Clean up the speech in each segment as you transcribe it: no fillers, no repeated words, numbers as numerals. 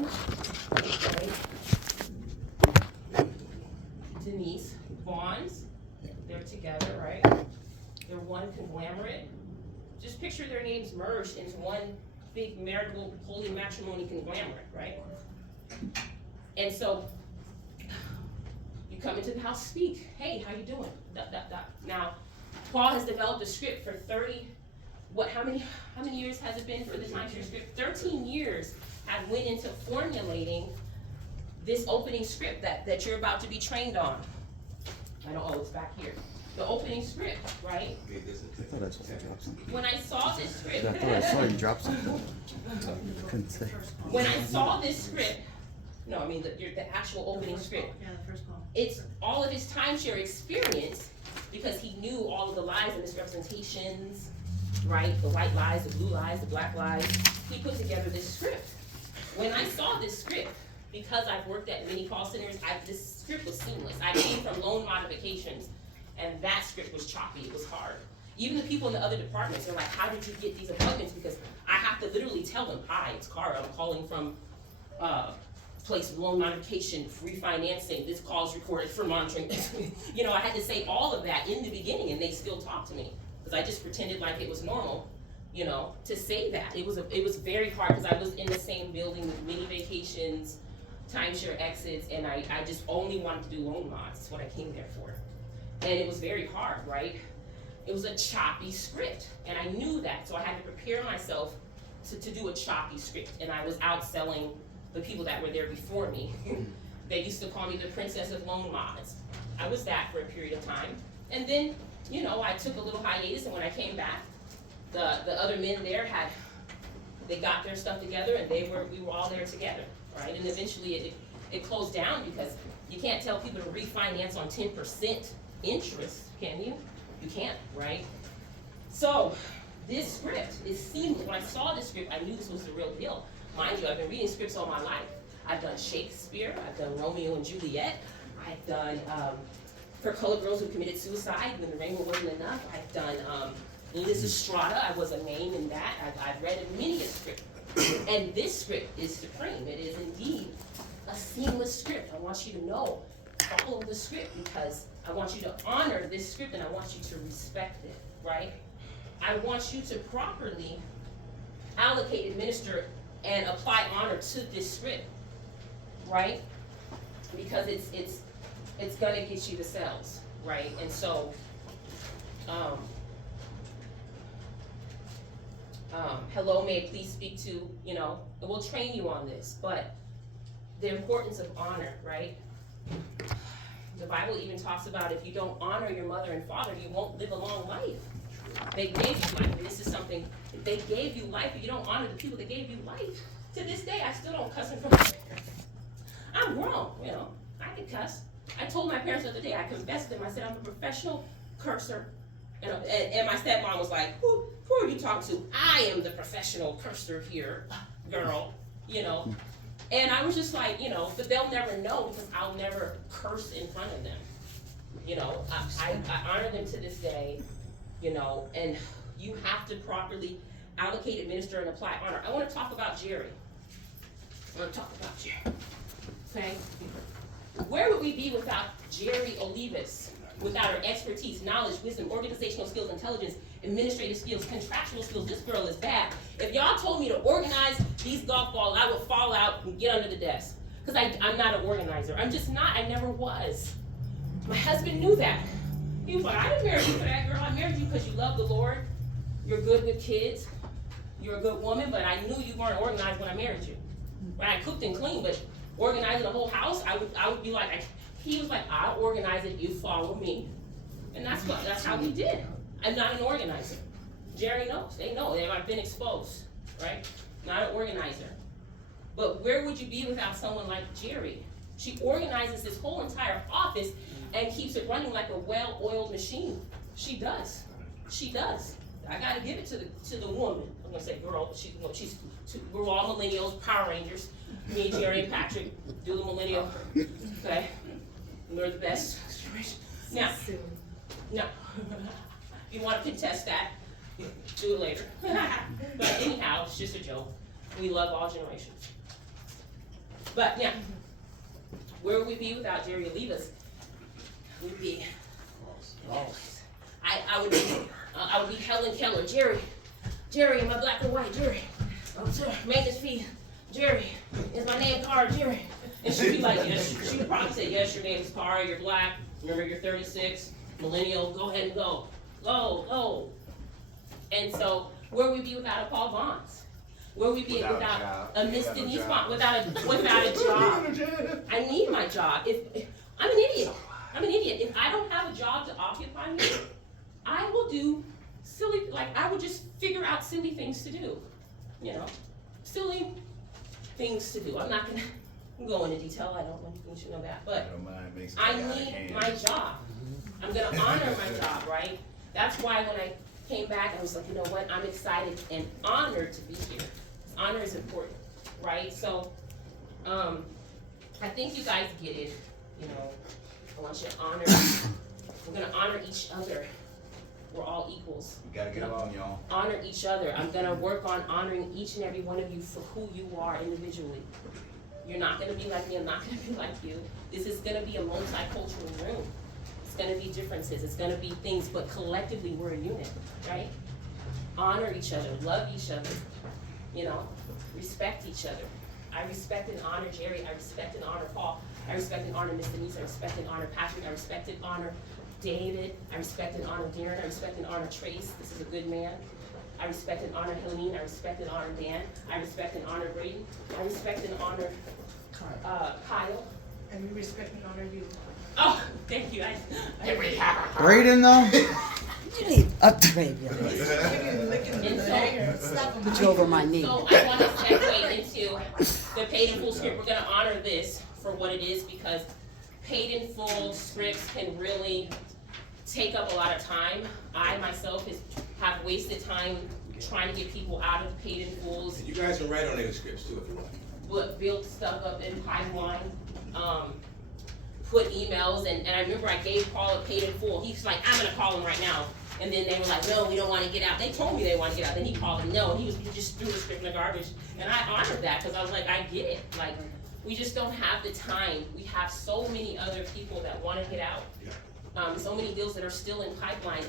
John, right? Denise, Vaughn's, they're together, right? They're one conglomerate. Just picture their names merged into one big marital holy matrimony conglomerate, right? And so you come into the house, speak. Hey, how you doing? Now, Paul has developed a script for 30. How many years has it been for the timeshare script? 13 years have went into formulating this opening script that you're about to be trained on. It's back here. The opening script, right? I thought I saw you drop something. When I saw this script, I thought I saw you drop something. Couldn't say. When I saw this script, the actual opening script. Yeah, the first call. It's all of his timeshare experience because he knew all of the lies and misrepresentations, right? The white lies, the blue lies, the black lies. He put together this script. When I saw this script, because I've worked at many call centers, this script was seamless. I came from loan modifications, and that script was choppy. It was hard. Even the people in the other departments are like, how did you get these appointments? Because I have to literally tell them, hi, it's Cara. I'm calling from place of loan modification, refinancing. This call is recorded for monitoring. I had to say all of that in the beginning, and they still talk to me because I just pretended like it was normal, to say that. It was very hard because I was in the same building with many vacations, timeshare exits, and I just only wanted to do loan mods. That's what I came there for. And it was very hard, right? It was a choppy script, and I knew that, so I had to prepare myself to do a choppy script, and I was outselling the people that were there before me. They used to call me the princess of loan mods. I was that for a period of time, and then, I took a little hiatus, and when I came back, the other men there they got their stuff together, and we were all there together, right? And eventually it closed down because you can't tell people to refinance on 10% interest, can you? You can't, right? So this script is seamless. When I saw this script, I knew this was the real deal. Mind you, I've been reading scripts all my life. I've done Shakespeare, I've done Romeo and Juliet, I've done For Colored Girls Who Committed Suicide When the Rainbow Wasn't Enough, I've done Liz Estrada, I was a name in that. I've read many a script. And this script is supreme. It is indeed a seamless script. I want you to know all of the script because I want you to honor this script and I want you to respect it, right? I want you to properly allocate, administer, and apply honor to this script, right? Because it's gonna get you the sales, right? And so, hello, may I please speak to, we'll train you on this, but the importance of honor, right? The Bible even talks about if you don't honor your mother and father, you won't live a long life. They gave you life, and this is something, they gave you life, but you don't honor the people that gave you life. To this day, I still don't cuss in front of my parents. I'm grown, I can cuss. I told my parents the other day, I confessed to them, I said, I'm a professional curser. And my stepmom was like, who are you talking to? I am the professional curser here, girl, And I was just like, but they'll never know because I'll never curse in front of them. I honor them to this day, and you have to properly allocate, administer, and apply honor. I want to talk about Jerry. Okay? Where would we be without Jerry Olivas? Without her expertise, knowledge, wisdom, organizational skills, intelligence, administrative skills, contractual skills. This girl is bad. If y'all told me to organize these golf balls, I would fall out and get under the desk. Because I'm not an organizer. I'm just not. I never was. My husband knew that. He was like, I didn't marry you for that, girl. I married you because you love the Lord. You're good with kids. You're a good woman, but I knew you weren't organized when I married you. When I cooked and cleaned, but organizing the whole house, I would be like, he was like, I'll organize it, you follow me. And that's how we did. I'm not an organizer. Jerry knows, they know, I've been exposed, right? Not an organizer. But where would you be without someone like Jerry? She organizes this whole entire office and keeps it running like a well-oiled machine. She does. I gotta give it to the woman. I'm gonna say girl, we're all millennials, Power Rangers. Me, Jerry, and Patrick do the millennial, okay? We're the best. Now, no. If you want to contest that, do it later. But anyhow, it's just a joke. We love all generations. But yeah, where would we be without Jerry Olivas? We'd be lost. I would be Helen Keller. Jerry, am I black or white? Jerry, sir, maintenance fee. Jerry, is my name Tara? Jerry. And she'd be like, yes. She would probably say, yes, your name is Tara, you're black, remember you're 36, millennial, go ahead and go. Go. And so, where would we be without a Paul Vance? Where would we be without a Miss Denise Vance? Without a job? I need my job. If I'm an idiot. If I don't have a job to occupy me, I will do silly, I would just figure out silly things to do. Silly things to do. I'm not gonna go into detail, I don't want you to know that, but I need my job. I'm gonna honor my job, right? That's why when I came back, I was like, you know what, I'm excited and honored to be here. Honor is important, right? So, I think you guys get it, I want you to honor, we're gonna honor each other. We're all equals. You gotta get along, y'all. Honor each other. I'm gonna work on honoring each and every one of you for who you are individually. You're not gonna be like me, I'm not gonna be like you. This is gonna be a multicultural room. It's gonna be differences, it's gonna be things, but collectively we're a unit, right? Honor each other, love each other, respect each other. I respect and honor Jerry, I respect and honor Paul, I respect and honor Miss Denise, I respect and honor Patrick, I respect and honor David, I respect and honor Darren, I respect and honor Trace, this is a good man. I respect and honor Helene, I respect and honor Dan, I respect and honor Brady, I respect and honor Kyle. And we respect and honor you. Oh, thank you. Braden though? You need upgrade your And so, Put you over my knee. So I want to segue into the paid in full script. We're going to honor this for what it is because paid in full scripts can really take up a lot of time. I myself have wasted time trying to get people out of paid in fulls. You guys can write on those scripts too if you want. Build stuff up in pipeline, put emails, and I remember I gave Paul a paid in full. He's like, I'm gonna call him right now. And then they were like, no, we don't wanna get out. They told me they wanted to get out. Then he called them, no, and he just threw the script in the garbage. And I honored that, because I was like, I get it. Like, we just don't have the time. We have so many other people that wanna get out. So many deals that are still in pipeline.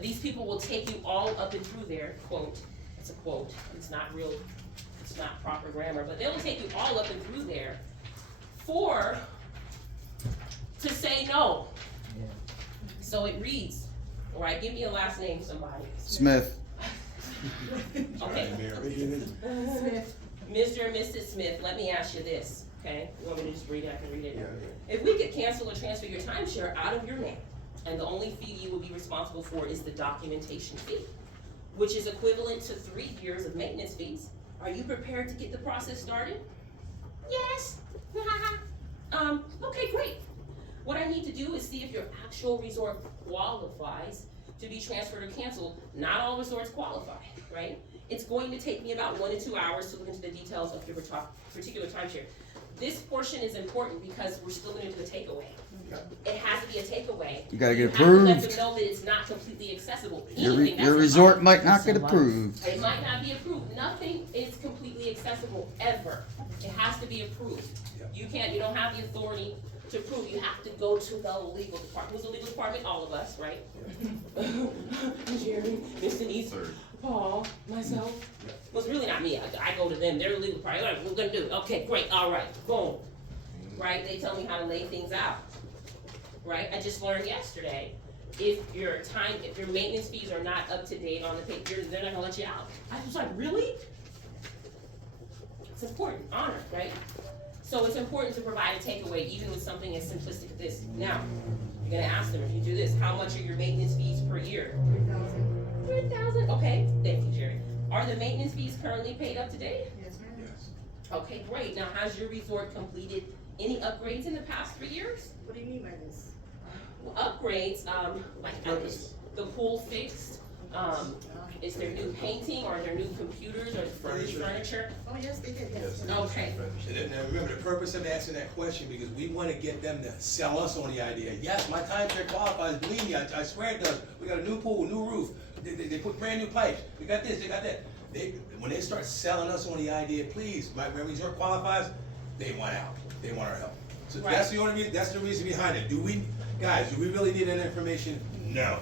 These people will take you all up and through their quote. It's a quote, it's not real. It's not proper grammar, but they will take you all up and through there to say no. Yeah. So it reads, all right, give me a last name, somebody. Smith. Okay. Smith. Mr. and Mrs. Smith, let me ask you this, okay? You want me to just read it? I can read it. If we could cancel or transfer your timeshare out of your name, and the only fee you will be responsible for is the documentation fee, which is equivalent to 3 years of maintenance fees, are you prepared to get the process started? Yes. Okay, great. What I need to do is see if your actual resort qualifies to be transferred or canceled. Not all resorts qualify, right? It's going to take me about 1 to 2 hours to look into the details of your particular timeshare. This portion is important because we're still going to do a takeaway. It has to be a takeaway. You gotta get You have to let approved. them know that it's not completely accessible. Your resort might not get approved. It might not be approved. Nothing is completely accessible ever. It has to be approved. You don't have the authority to approve. You have to go to the legal department. Who's the legal department? All of us, right? Jerry, Miss Denise, Paul, myself. Well, it's really not me. I go to them. They're the legal department. Like, what we're gonna do? Okay, great. All right, boom. Right? They tell me how to lay things out. Right? I just learned yesterday. If your maintenance fees are not up to date on the paper, they're not gonna let you out. I was like, really? It's important, honor, right? So it's important to provide a takeaway, even with something as simplistic as this. Now, you're gonna ask them, if you do this, how much are your maintenance fees per year? 3,000. 3,000, okay, thank you, Jerry. Are the maintenance fees currently paid up to date? Yes, ma'am. Yes. Okay, great. Now, has your resort completed any upgrades in the past 3 years? What do you mean by this? Well, upgrades, like is the pool fixed? Is there new painting, or are there new computers, or furniture? Oh, yes, they did, yes. Okay. Now remember the purpose of asking that question, because we want to get them to sell us on the idea. Yes, my timeshare qualifies, believe me, I swear it does. We got a new pool, new roof, they put brand new pipes, we got this, they got that. When they start selling us on the idea, please, my resort qualifies, they want out, they want our help. So Right. that's the only reason, that's the reason behind it. Do we really need that information? No.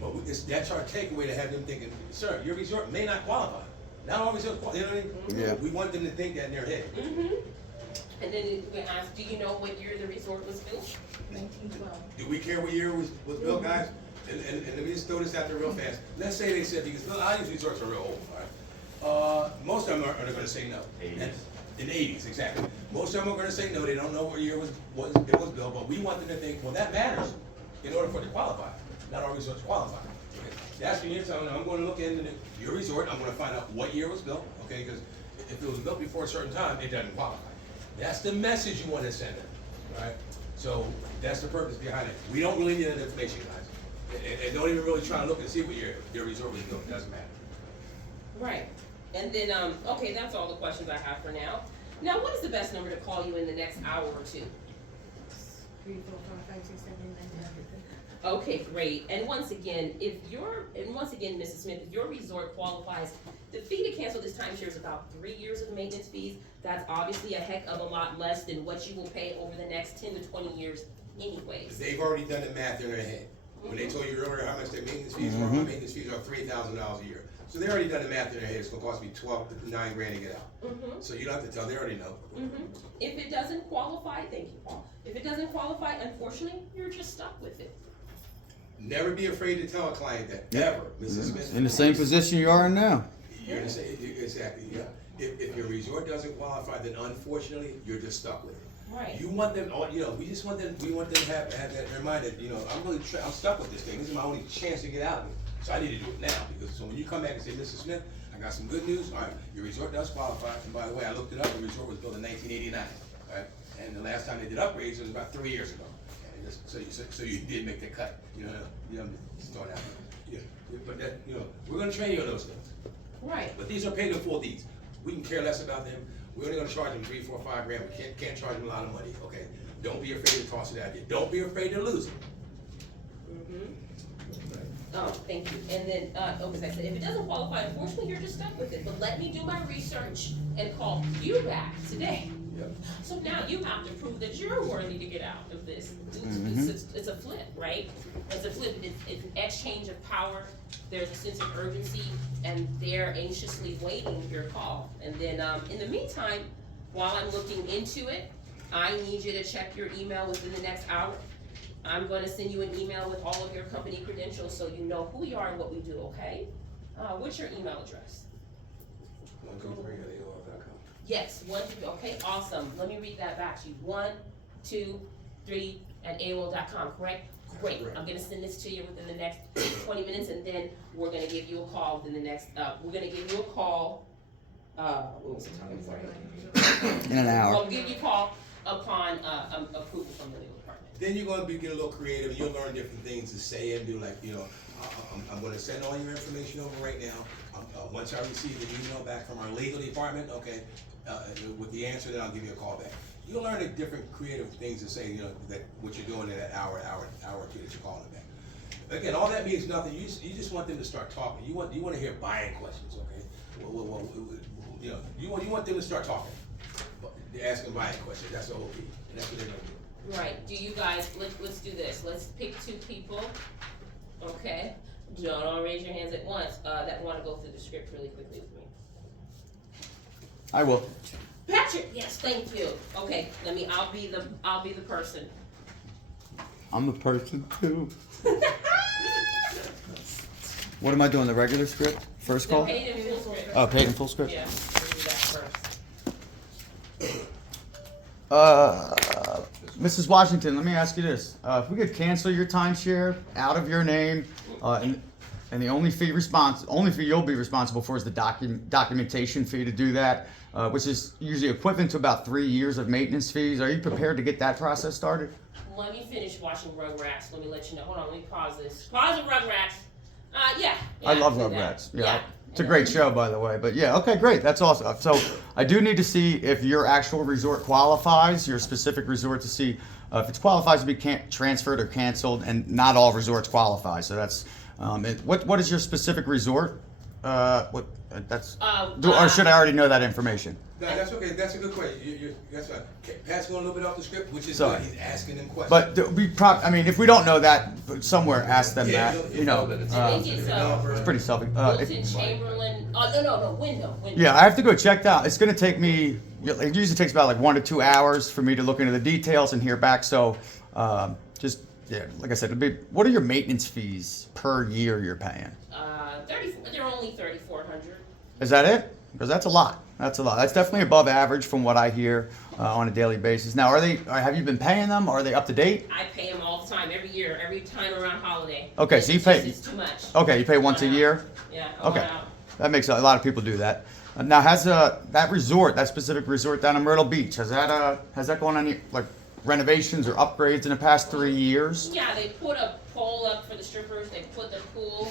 But that's our takeaway, to have them thinking, sir, your resort may not qualify. Not all resorts qualify, you know what I mean? Yeah. We want them to think that in their head. Mm-hmm. And then we ask, do you know what year the resort was built? 1912. Do we care what year it was built, guys? And let me just throw this out there real fast. Let's say they said, because a lot of these resorts are real old, all right? Most of them are gonna say no. In the 80s, exactly. Most of them are gonna say no, they don't know what year it was built, but we want them to think, well, that matters in order for it to qualify. Not all resorts qualify. Okay? That's when you're telling them, I'm gonna look into your resort, I'm gonna find out what year it was built, okay? Because if it was built before a certain time, it doesn't qualify. That's the message you wanna send them, right? So that's the purpose behind it. We don't really need that information, guys. And don't even really try to look and see what your resort was built, it doesn't matter. Right. And then, okay, that's all the questions I have for now. Now, what is the best number to call you in the next hour or two? 3, 4, 5, 6, 7, 8, 9, 10. Okay, great. And once again, Mrs. Smith, if your resort qualifies, the fee to cancel this timeshare is about 3 years of maintenance fees. That's obviously a heck of a lot less than what you will pay over the next 10 to 20 years anyways. They've already done the math in their head. When they told you earlier how much their maintenance fees were, my maintenance fees are $3,000 a year. So they already done the math in their head, it's gonna cost me $9 grand to get out. So you don't have to tell, they already know. If it doesn't qualify, thank you, Paul. If it doesn't qualify, unfortunately, you're just stuck with it. Never be afraid to tell a client that, ever, Mrs. Smith. In the same position you are in now. You're in the same, exactly, yeah. If your resort doesn't qualify, then unfortunately, you're just stuck with it. Right. You want them, we just want them, we want them to have that in their mind that, I'm stuck with this thing, this is my only chance to get out of it. So I need to do it now, because so when you come back and say, Mrs. Smith, I got some good news, all right, your resort does qualify, and by the way, I looked it up, the resort was built in 1989, all right? And the last time they did upgrades was about 3 years ago. And so you did make the cut, start out. Yeah, but that, we're gonna train you on those things. Right. But these are paid in full deeds. We can care less about them. We're only gonna charge them 3, 4, 5 grand. We can't charge them a lot of money, okay? Don't be afraid to toss it out there. Don't be afraid to lose it. Oh, thank you. And then, as I said, if it doesn't qualify, unfortunately, you're just stuck with it. But let me do my research and call you back today. Yep. So now you have to prove that you're worthy to get out of this. It's a flip, right? It's a flip. It's an exchange of power. There's a sense of urgency, and they're anxiously waiting your call. And then, in the meantime, while I'm looking into it, I need you to check your email within the next hour. I'm going to send you an email with all of your company credentials so you know who you are and what we do, okay? What's your email address? 123@AOL.com. Yes, 1, 2, okay, awesome. Let me read that back to you. 1, 2, 3 @AOL.com, correct? Great. Correct. I'm gonna send this to you within the next 20 minutes, and then we're gonna give you a call within the next, what was the time? Sorry. In an hour. I'll give you a call upon, approval from the legal department. Then you're gonna get a little creative, and you'll learn different things to say and do, like, I'm gonna send all your information over right now. Once I receive an email back from our legal department, okay, with the answer, then I'll give you a call back. You'll learn the different creative things to say, that what you're doing in that hour or two that you're calling back. Again, all that means nothing. You just want them to start talking. You want to hear buying questions, okay? You want them to start talking. They're asking buying questions. That's the whole key, and that's what they're gonna do. Right, do you guys, let's do this, let's pick 2 people, okay? Don't raise your hands at once, that wanna go through the script really quickly with me. I will. Patrick, yes, thank you. Okay, I'll be the person. I'm the person too. What am I doing? The regular script? First The call? paid in full script. Oh, paid in full script? Yeah, we'll do that first. Mrs. Washington, let me ask you this. If we could cancel your timeshare out of your name, and the only fee you'll be responsible for is the documentation fee to do that, which is usually equivalent to about 3 years of maintenance fees. Are you prepared to get that process started? Let me finish watching Rugrats, let me let you know, hold on, let me pause this. Pause it, Rugrats. Yeah. I love can do Rugrats. that. Yeah. It's a great show, by the way. But yeah, okay, great. That's awesome. So I do need to see if your actual resort qualifies, your specific resort, to see if it qualifies to be transferred or canceled, and not all resorts qualify. So that's what is your specific resort? what, that's, Uh, or should I already know that information? No, that's okay, that's a good question, that's right. Pat's going a little bit off the script, which is Sorry. good, he's asking them questions. But I mean, if we don't know that, somewhere ask them Yeah, that, you'll you know. know that it's- I think it's, It's pretty self, Wilton Chamberlain, oh, no, window. yeah, I have to go check that out. It's gonna take me, it usually takes about like 1 to 2 hours for me to look into the details and hear back, so, just, yeah, like I said, what are your maintenance fees per year you're paying? 34, they're only 3,400. Is that it? Because that's a lot. That's a lot. That's definitely above average from what I hear on a daily basis. Now, have you been paying them? Are they up to date? I pay them all the time, every year, every time around holiday. Okay, so you It's pay- just- It's too much. Okay, you pay once a year? Yeah, Okay. out. That makes a lot of people do that. Now, has that resort, that specific resort down in Myrtle Beach, has that gone any like renovations or upgrades in the past 3 years? Yeah, they put a pole up for the strippers, they put the pool,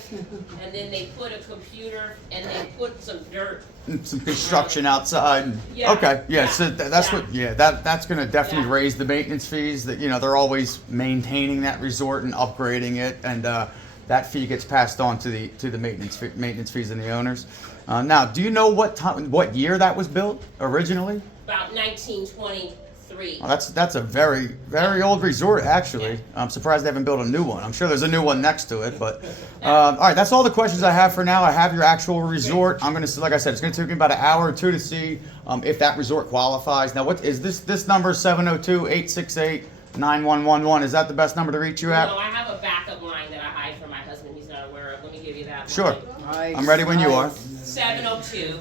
and then they put a computer, and they put some dirt. Some construction outside. Yeah. Okay, yeah. Yeah. So that's Yeah. what. Yeah, that's going to definitely Yeah. raise the maintenance fees. That they're always maintaining that resort and upgrading it, and that fee gets passed on to the maintenance fees and the owners. Now, do you know what year that was built originally? About 1923. Well, that's a very old resort actually. I'm surprised they haven't built a new one. I'm sure there's a new one next to it, but all right. That's all the questions I have for now. I have your actual resort. I'm gonna, like I said, it's gonna take me about an hour or two to see if that resort qualifies. Now, what is this number? 702-868-9111. Is that the best number to reach you at? No, I have a backup line that I hide from my husband. He's not aware of. Let me give you that. Sure. Line. I'm ready when you are. 702.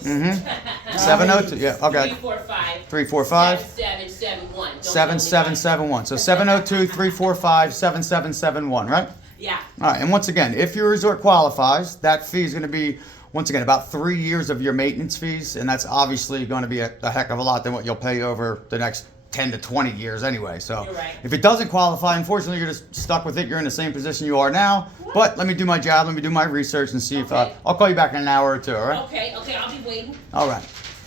702. Yeah. Okay. 345. 345. 7771. Don't 7771. So 702-345-7771, right? Yeah. All right, and once again, if your resort qualifies, that fee is going to be, once again, about 3 years of your maintenance fees, and that's obviously going to be a heck of a lot than what you'll pay over the next 10 to 20 years anyway. So You're right. if it doesn't qualify, unfortunately, you're just stuck with it. You're in the same position you are now. But let me do my job. Let me do my research and see if Okay. I'll call you back in an hour or two. All right. Okay, I'll be waiting. All right.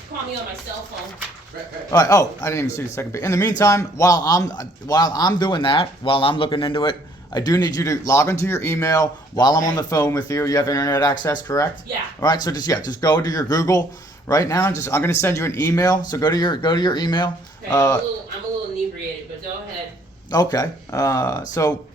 Call me on my cell phone. Right. All right. Oh, I didn't even see the second bit. In the meantime, while I'm doing that, while I'm looking into it, I do need you to log into your email while I'm on the phone with you. You have internet access, correct? Yeah. All right. So just go to your Google right now. I'm going to send you an email. So go to your email. Okay, I'm a little inebriated, but go ahead. Okay. So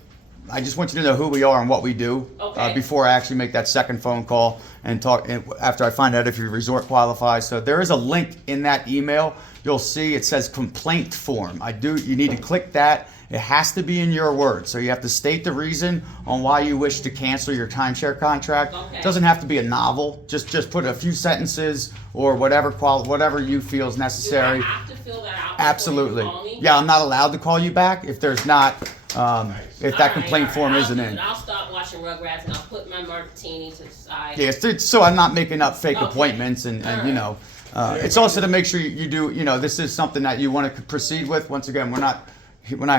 I just want you to know who we are and what we do Okay. before I actually make that second phone call and talk after I find out if your resort qualifies. So there is a link in that email. You'll see it says complaint form. You need to click that. It has to be in your words. So you have to state the reason on why you wish to cancel your timeshare contract. Okay. It doesn't have to be a novel. Just put a few sentences or whatever you feel is necessary. Do I have to fill that out before Absolutely. you call me? Yeah, I'm not allowed to call you back if there's not, if that Alright, complaint form I'll isn't do in. it. I'll stop watching Rugrats and I'll put my martini to the side. Yeah, so I'm not making up fake Okay. appointments and Alright. you know, it's also to make sure you do, this is something that you want to proceed with. Once again, we're not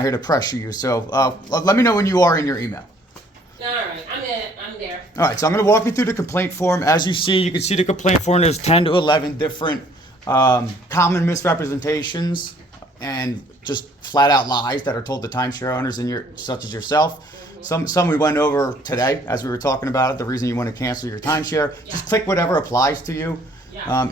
here to pressure you. So let me know when you are in your email. All right, I'm in it. I'm there. All right, so I'm going to walk you through the complaint form. As you can see the complaint form. There's 10 to 11 different common misrepresentations and just flat out lies that are told to timeshare owners such as yourself. Some we went over today as we were talking about it. The reason you want to cancel your timeshare. Just click whatever applies to you. Yeah.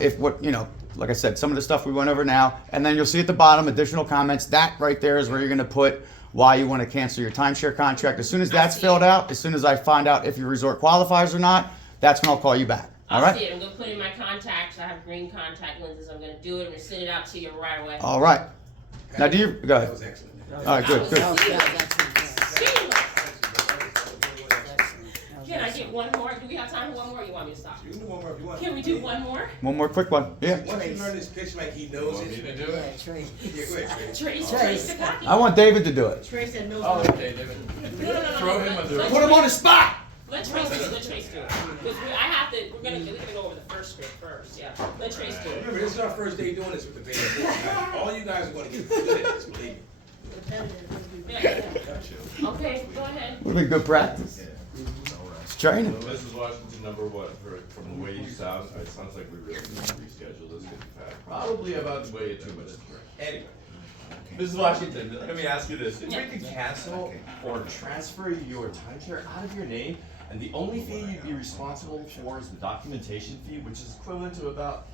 Like I said, some of the stuff we went over now, and then you'll see at the bottom additional comments. That right there is where you're going to put why you want to cancel your timeshare contract. As soon as that's filled out, as soon as I find out if your resort qualifies or not, that's when I'll call you back. All I'll right? see it. I'm going to put in my contacts. I have green contact lenses. I'm going to do it. I'm going to send it out to you right away. All right. Now, go That ahead. was excellent. All right, good. Oh, yeah, that's Seamless. Can I get one more? Do we have time for one more? Or you want me to stop? You can do one more if you want. Can we do one more? One more quick one. Yeah. Once you learn this pitch like he knows it. yeah, Trey. Yeah, go ahead, Trey. Trace Takaki. I want David to do it. Trey said no. Oh, okay, David. No. Throw him under it. Put him on the spot! Let Trace do it. Let Trace do it. Because we're gonna go over the first script first. Yeah. Let Trace do it. Remember, this is our first day doing this with the band. All you guys are going to get good at this, believe me. Yeah. Okay, go ahead. Would be good practice. It's training. Mrs. Washington, number one, from the way you sound, it sounds like we really need to reschedule this. We've had probably about way too much. Anyway, Mrs. Washington, let me ask you this. If we could cancel or transfer your timeshare out of your name, And the only fee you'd be responsible for is the documentation fee, which is equivalent to about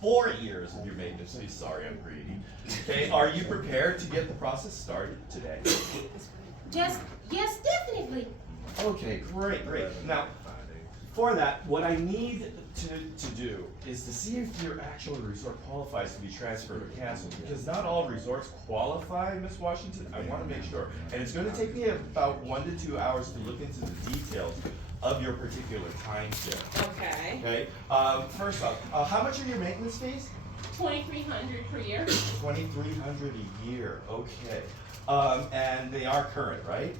4 years of your maintenance fee. Sorry, I'm greedy. Okay, are you prepared to get the process started today? Yes, definitely. Okay, great. Now, for that, what I need to do is to see if your actual resort qualifies to be transferred or canceled, because not all resorts qualify, Ms. Washington. I want to make sure. And it's going to take me about 1 to 2 hours to look into the details of your particular timeshare. Okay. Okay, first off, how much are your maintenance fees? $2,300 per year. $2,300 a year, okay. And they are current, right?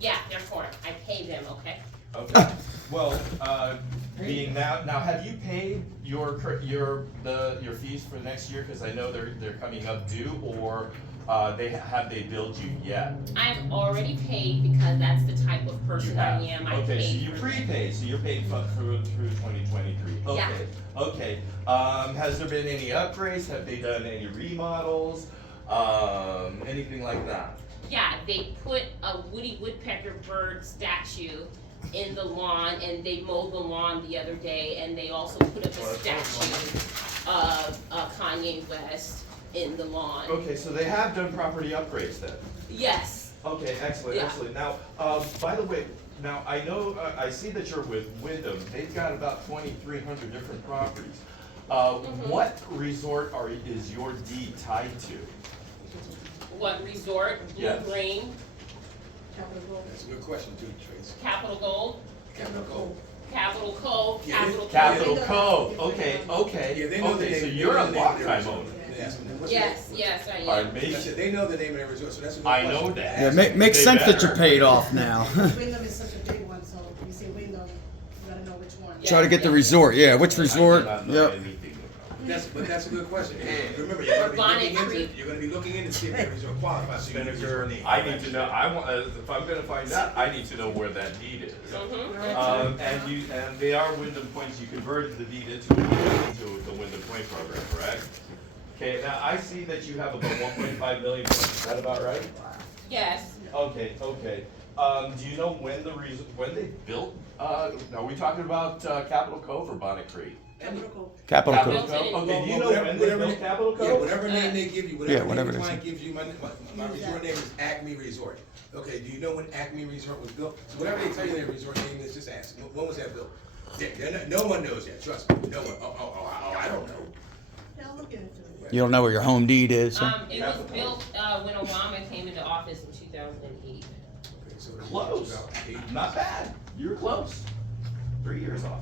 Yeah, they're current. I pay them, okay? Okay, well, being now have you paid your fees for next year? Cause I know they're coming up due, or, have they billed you yet? I've already paid because that's the type of person You have. I am. I Okay, so pay you for them. prepaid, so you're paid through 2023. Yeah. Okay, has there been any upgrades? Have they done any remodels? Anything like that? Yeah, they put a Woody Woodpecker bird statue in the lawn, and they mowed the lawn the other day, and they also put up a statue of Kanye West in the lawn. Okay, so they have done property upgrades then? Yes. Okay, excellent, Yeah. excellent. Now, by the way, now I know, I see that you're with Wyndham. They've got about 2,300 different properties. What resort is your deed tied to? What resort? Blue Yes. Green, Capital Gold. That's a good question too, Trace. Capital Gold, Capital Gold. Capital Cove, Yeah, Capital Capital Cove. Cove, okay, Yeah, they know the okay, so name- you're they a know the name of their lifetime resort. owner. Yes, Yes, I am. Pardon me? I said, they know the name of their resort, so that's a good I question. know that. Yeah, makes They sense that better. you're paid off now. Wyndham is such a big one, so you say Wyndham, you gotta know which one. Yeah. Try to get the resort, yeah, which I resort? do not know Yep. anything about But that's a good question. Remember, Bonnet Creek. you're gonna be looking in to see if their resort qualifies, so you know your name. I need to know, if I'm gonna find out, I need to know where that deed is. Mhm. And they are Wyndham points, you converted the deed into the Wyndham Point program, correct? Okay, now I see that you have about 1.5 million points, is that about right? Yes. Okay. Do you know when when they built, are we talking about Capitol Cove or Bonnet Creek? Capital Gold. Capital Capital Code. Cove, okay, do you know Whatever- when they whatever- built Capitol Yeah, Cove? whatever name they give you, Yeah, whatever whatever name it the is. client gives you, my resort name is Acme Resort. Okay, do you know when Acme Resort was built? So whatever they tell you their resort name is, just ask, when was that built? No one knows yet, trust me, no one, I don't know. Yeah, I'll look into it. You don't know where your home deed is, huh? It was built, when Obama came into office in 2008. Okay, so Close, not bad, you were close, 3 years off.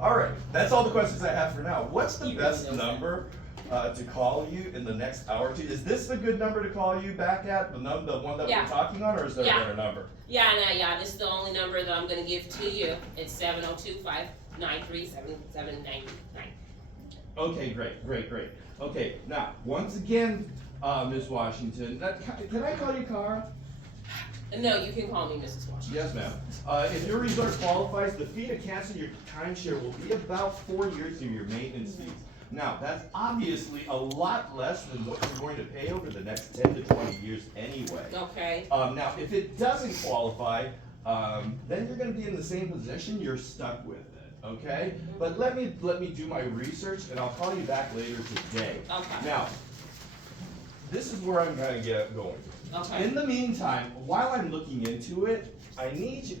All right, that's all the questions I have for now. What's the You best really know. number to call you in the next hour or two? Is this the good number to call you back at, the one that Yeah. we're talking on, or is there a Yeah. better number? Yeah, this is the only number that I'm gonna give to you. It's 702-593-7799. Okay, great. Okay, now, once again, Ms. Washington, can I call you Cara? No, you can call me Mrs. Washington. Yes, ma'am. If your resort qualifies, the fee to cancel your timeshare will be about 4 years of your maintenance fees. Now, that's obviously a lot less than what you're going to pay over the next 10 to 20 years anyway. Okay. Now, if it doesn't qualify, then you're gonna be in the same position, you're stuck with it, okay? But let me do my research, and I'll call you back later today. Okay. Now, this is where I'm gonna get going. Okay. In the meantime, while I'm looking into it, I need you,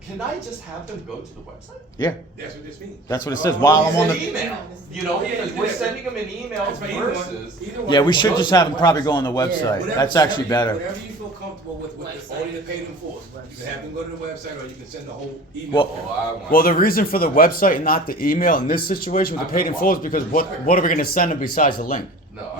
can I just have them go to the website? Yeah, That's what this means. that's what it says, while I'm on It's the, an email, you know, because we're sending them an email That's fine, either one- versus. either one. yeah, we should just have them probably go on the Yeah. website, Whatever- that's actually whatever you- better. Whatever you feel comfortable with Website. only the paid in full. You can have them go to the website, or you can send the whole Oh, email. Well, the reason for the website and not the email in this situation with the paid in full is because what are we gonna send them besides the link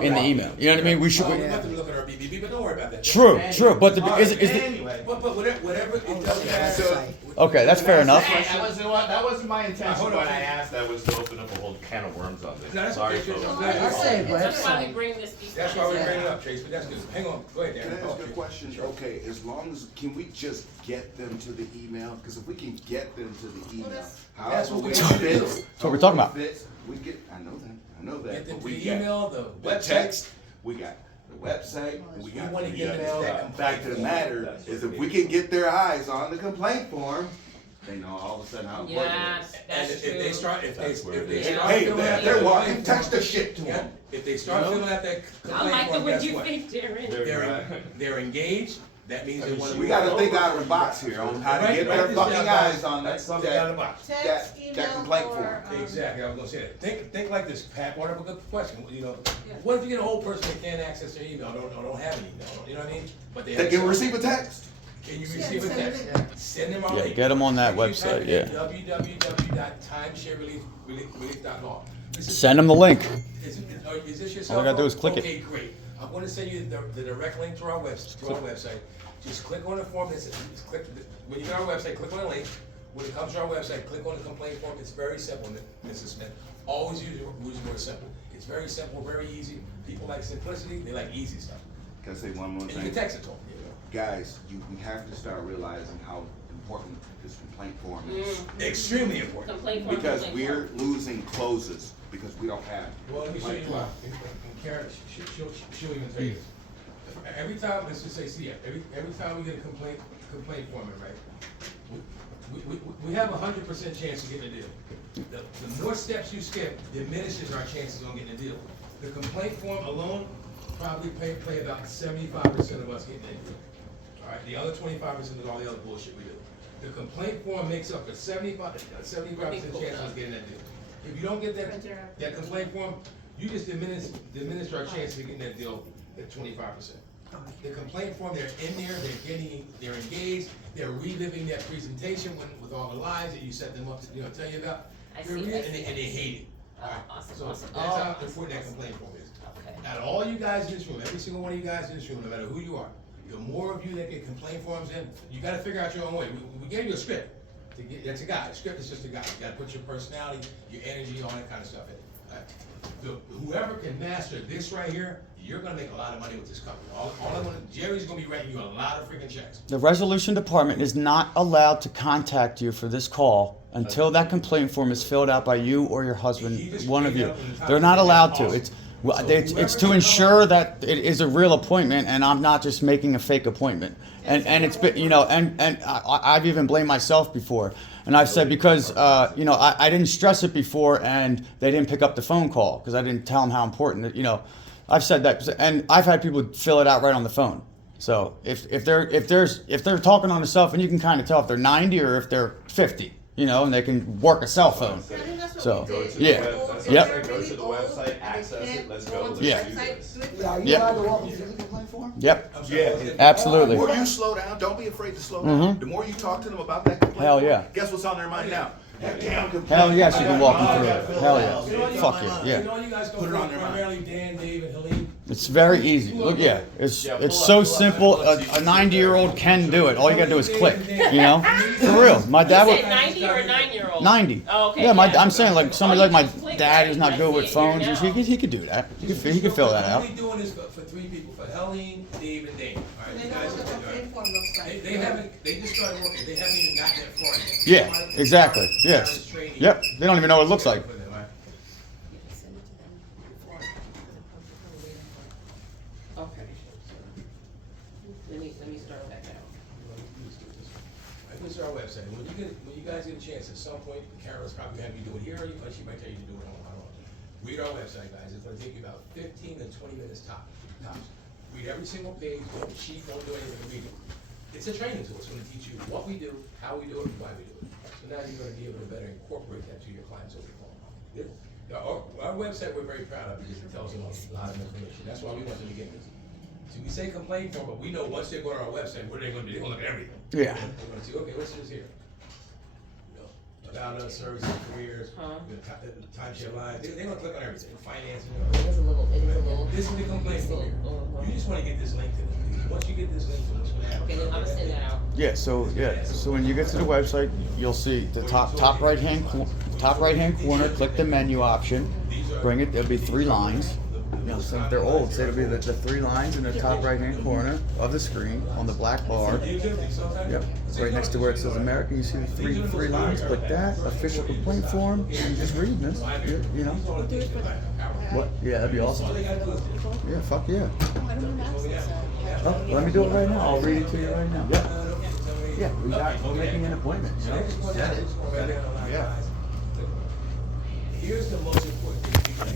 in the email? You know what I mean? We should, We want them to look at our BBB, but don't worry about that. true, but is the, Anyway. But whatever it does have. Website. okay, that's fair enough. Hey, that wasn't my intention Hold on. when I asked, that was to open up a whole can of worms on this. No, that's Sorry, okay, folks. Tracy. I say That's why we website. bring these That's why we're things. bringing it up, Trace, but that's good. Hang on, go ahead, Can Darren. I ask a question? Okay, as long as, can we just get them to the email? Because if we can get them to the email, that's however what we we fit, need to do. That's what we're talking about. We get, I know that, Get them but to we the got email, the the website. text, we got the website, we got. wanna the get them to that Fact of the complaint matter form. is if we can get their eyes on the complaint form, They know all of a sudden how important Yes, it is. that's And true. if they start, if That's where it they is. start Hey, filling out they're that walking, complaint text form- the shit to Yeah, them. if they start filling out that I complaint like the form, way guess you what? think, Darren. They're engaged, that means they wanna. We gotta think out of the box here on how to get their fucking eyes on that, That's something out of the that, box. Text, that email, complaint or, form. Exactly, I was gonna say that. Think like this, Pat, brought up a good question, you know, Yeah. what if you get an old person that can't access their email, don't have an email, you know what I mean? But They can receive a text. Can you Yeah, receive a send text? it. Send them our Yeah, link. get 'em on that Make sure you website, type yeah. in www.timesharerelief.org. Send them the link. Is this your cell All I gotta phone? do is click it. Okay, great. I'm gonna send you the direct link to our website. Just click on the form, when you go to our website, click on the link. When it comes to our website, click on the complaint form. It's very simple, Mrs. Smith. Always use the word simple. It's very simple, very easy. People like simplicity, they like easy stuff. Can I say one more And you thing? can text it to them. Guys, we have to start realizing how important this complaint form is. Extremely important. Complaint form, Because complaint form. we're losing closes because we don't have. Well, let me show you complaint why. form. And Karen, she'll even tell you this. Every time, let's just say, see, every time we get a complaint form in, right? We have 100% chance of getting a deal. The more steps you skip, diminishes our chances on getting a deal. The complaint form alone probably play about 75% of us getting a deal. All right, the other 25% is all the other bullshit we do. The complaint form makes up a 75% chance of us getting that deal. If you don't get that complaint form, you just diminish our chances of getting that deal at 25%. The complaint form, they're in there, they're engaged, they're reliving that presentation with all the lies that you set them up to, tell you about. I They're see, reading I it, see. and they hate it. Oh, awesome, So awesome. that's how Oh, important that awesome, complaint form is. Okay. Out of all you guys in this room, every single one of you guys in this room, no matter who you are, the more of you that get complaint forms in, you gotta figure out your own way. We gave you a script. That's a guide. A script is just a guide. You gotta put your personality, your energy, all that kind of stuff in. Whoever can master this right here, you're gonna make a lot of money with this company. Jerry's gonna be writing you a lot of freaking checks. The resolution department is not allowed to contact you for this call until that complaint form is filled out by you or your husband, one of you. They're not allowed to. It's to ensure that it is a real appointment and I'm not just making a fake appointment. And it's been, I've even blamed myself before. And I've said because, I didn't stress it before and they didn't pick up the phone call because I didn't tell them how important it, I've said that, and I've had people fill it out right on the phone. So if they're talking on the cell phone, you can kind of tell if they're 90 or if they're 50, and they can work a cell phone. I think that's what So, we did. yeah. If Yep. they're Go to really the old website, and they access it, can't let's go go, on let's the Yeah. website, do it. Yeah, are you Yep. allowed to walk and fill the complaint form? Yep. I'm sorry, Yeah. what was it? The Absolutely. more you slow down, don't be afraid to slow down. The more you talk to them about that complaint Hell form, yeah. guess what's on their mind now? That damn complaint. Hell yes, you can walk them through Oh, it. Hell yeah. Fuck You yeah. know you guys go Put it through on their mind. primarily Dan, Dave, and Helene. It's very easy. Look, yeah, it's so pull simple. up. A 90-year-old can do it. All you gotta do is click. For real. My You dad said would 90 or a 9-year-old? 90. Oh, okay. Yeah, I'm saying like somebody All like my you do is click, dad right? who's not I good see with it here phones. now. He could do that. He could fill that out. We're only doing this for 3 people, for Helene, Dave, and Dave. All right, They you know guys what the are doing complaint form looks it. like. They just started working, they haven't even gotten that far yet. Yeah, exactly. Yes. Yep. They don't even know what it looks like. For them, all right? Send it to them before. Okay. Let me start that now. Right, this is our website. When you guys get a chance, at some point, Carol's probably gonna have you do it here, or she might tell you to do it at home. I don't know. Read our website, guys. It's gonna take you about 15 to 20 minutes tops. Read every single page. The sheet won't do anything to read it. It's a training tool. It's gonna teach you what we do, how we do it, and why we do it. So now you're gonna be able to better incorporate that to your clients over the phone. Our website, we're very proud of because it tells them a lot of information. That's why we want them to get this. So we say complaint form, but we know once they go to our website, what are they gonna do? They're gonna look at everything. Yeah. They're gonna see, okay, what's this here? About us, services, careers, Huh? timeshare lives, they're gonna click on everything, financing. It is a little. This is the complaint form. You just wanna get this link to them. Once you get this link to them, what's gonna happen? Okay, then I'm gonna send that out. Yeah. So when you get to the website, you'll see the top right hand corner. Click the menu option. Bring it. There'll be 3 lines. So if they're old, so it'll be the 3 lines in the top right hand corner of the screen on the black bar. Yep. Right next to where it says American, you see the three lines. Click that. Official complaint form. And just read this. What? Yeah, that'd be awesome. Yeah. Fuck yeah. Oh, let me do it right now. I'll read it to you right now. Yeah, we got, Okay, we're making an okay. appointment, you So know? I just want to write down a lot of Yeah. guys. Here's the most important thing, people,